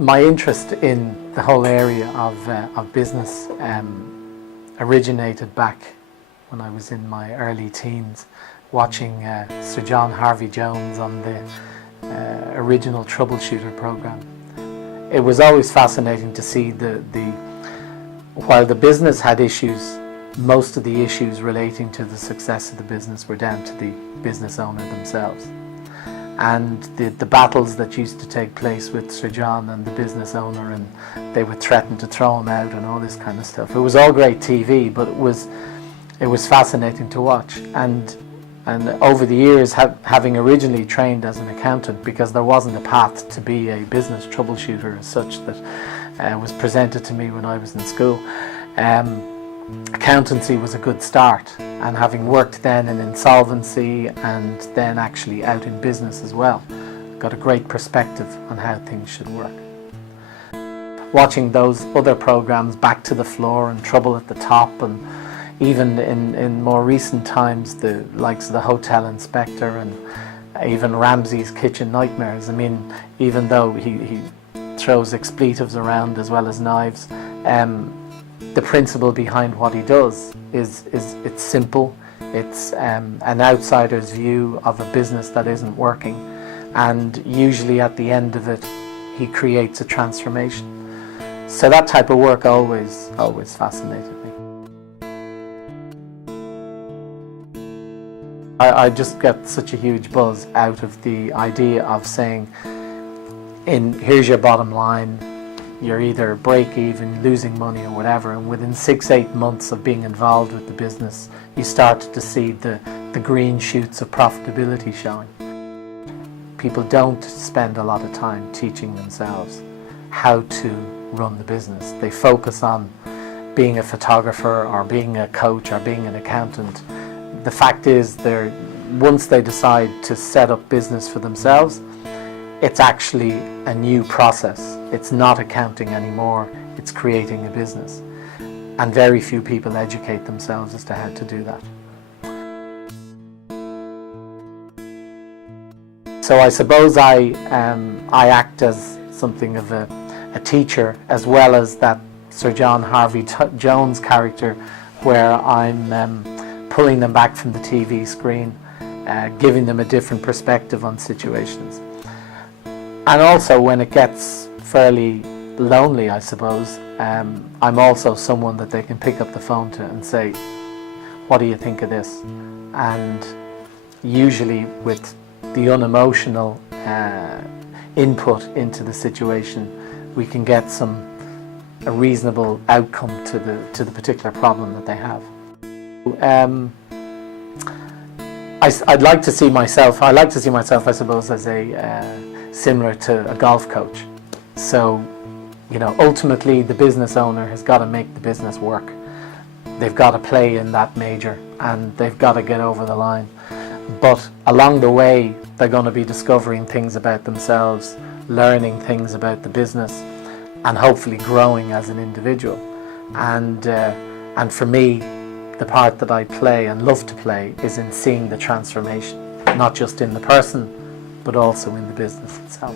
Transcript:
My interest in the whole area of business originated back when I was in my early teens, watching Sir John Harvey Jones on the original Troubleshooter program. It was always fascinating to see while the business had issues, most of the issues relating to the success of the business were down to the business owner themselves. And the battles that used to take place with Sir John and the business owner, and they would threaten to throw him out and all this kind of stuff. It was all great TV, but it was fascinating to watch. And over the years, having originally trained as an accountant, because there wasn't a path to be a business troubleshooter as such that was presented to me when I was in school, accountancy was a good start. And having worked then in insolvency and then actually out in business as well, got a great perspective on how things should work. Watching those other programs, Back to the Floor and Trouble at the Top, and even in more recent times, the likes of the Hotel Inspector and even Ramsay's Kitchen Nightmares. I mean, even though he throws expletives around as well as knives, the principle behind what he does is it's simple. It's an outsider's view of a business that isn't working, and usually at the end of it he creates a transformation. So that type of work always fascinated me. I just get such a huge buzz out of the idea of saying, here's your bottom line, you're either break even, losing money or whatever, and within 6-8 months of being involved with the business, you start to see the green shoots of profitability showing. People don't spend a lot of time teaching themselves how to run the business. They focus on being a photographer or being a coach or being an accountant. The fact is, once they decide to set up business for themselves, it's actually a new process. It's not accounting anymore, it's creating a business. And very few people educate themselves as to how to do that. So I suppose I act as something of a teacher, as well as that Sir John Harvey Jones character, where I'm pulling them back from the TV screen, giving them a different perspective on situations. And also when it gets fairly lonely, I suppose, I'm also someone that they can pick up the phone to and say, what do you think of this? And usually with the unemotional input into the situation, we can get a reasonable outcome to the particular problem that they have. I'd like to see myself, I suppose, as similar to a golf coach. So, ultimately the business owner has got to make the business work. They've got to play in that major and they've got to get over the line. But along the way, they're going to be discovering things about themselves, learning things about the business, and hopefully growing as an individual. And for me, the part that I play and love to play is in seeing the transformation, not just in the person, but also in the business itself.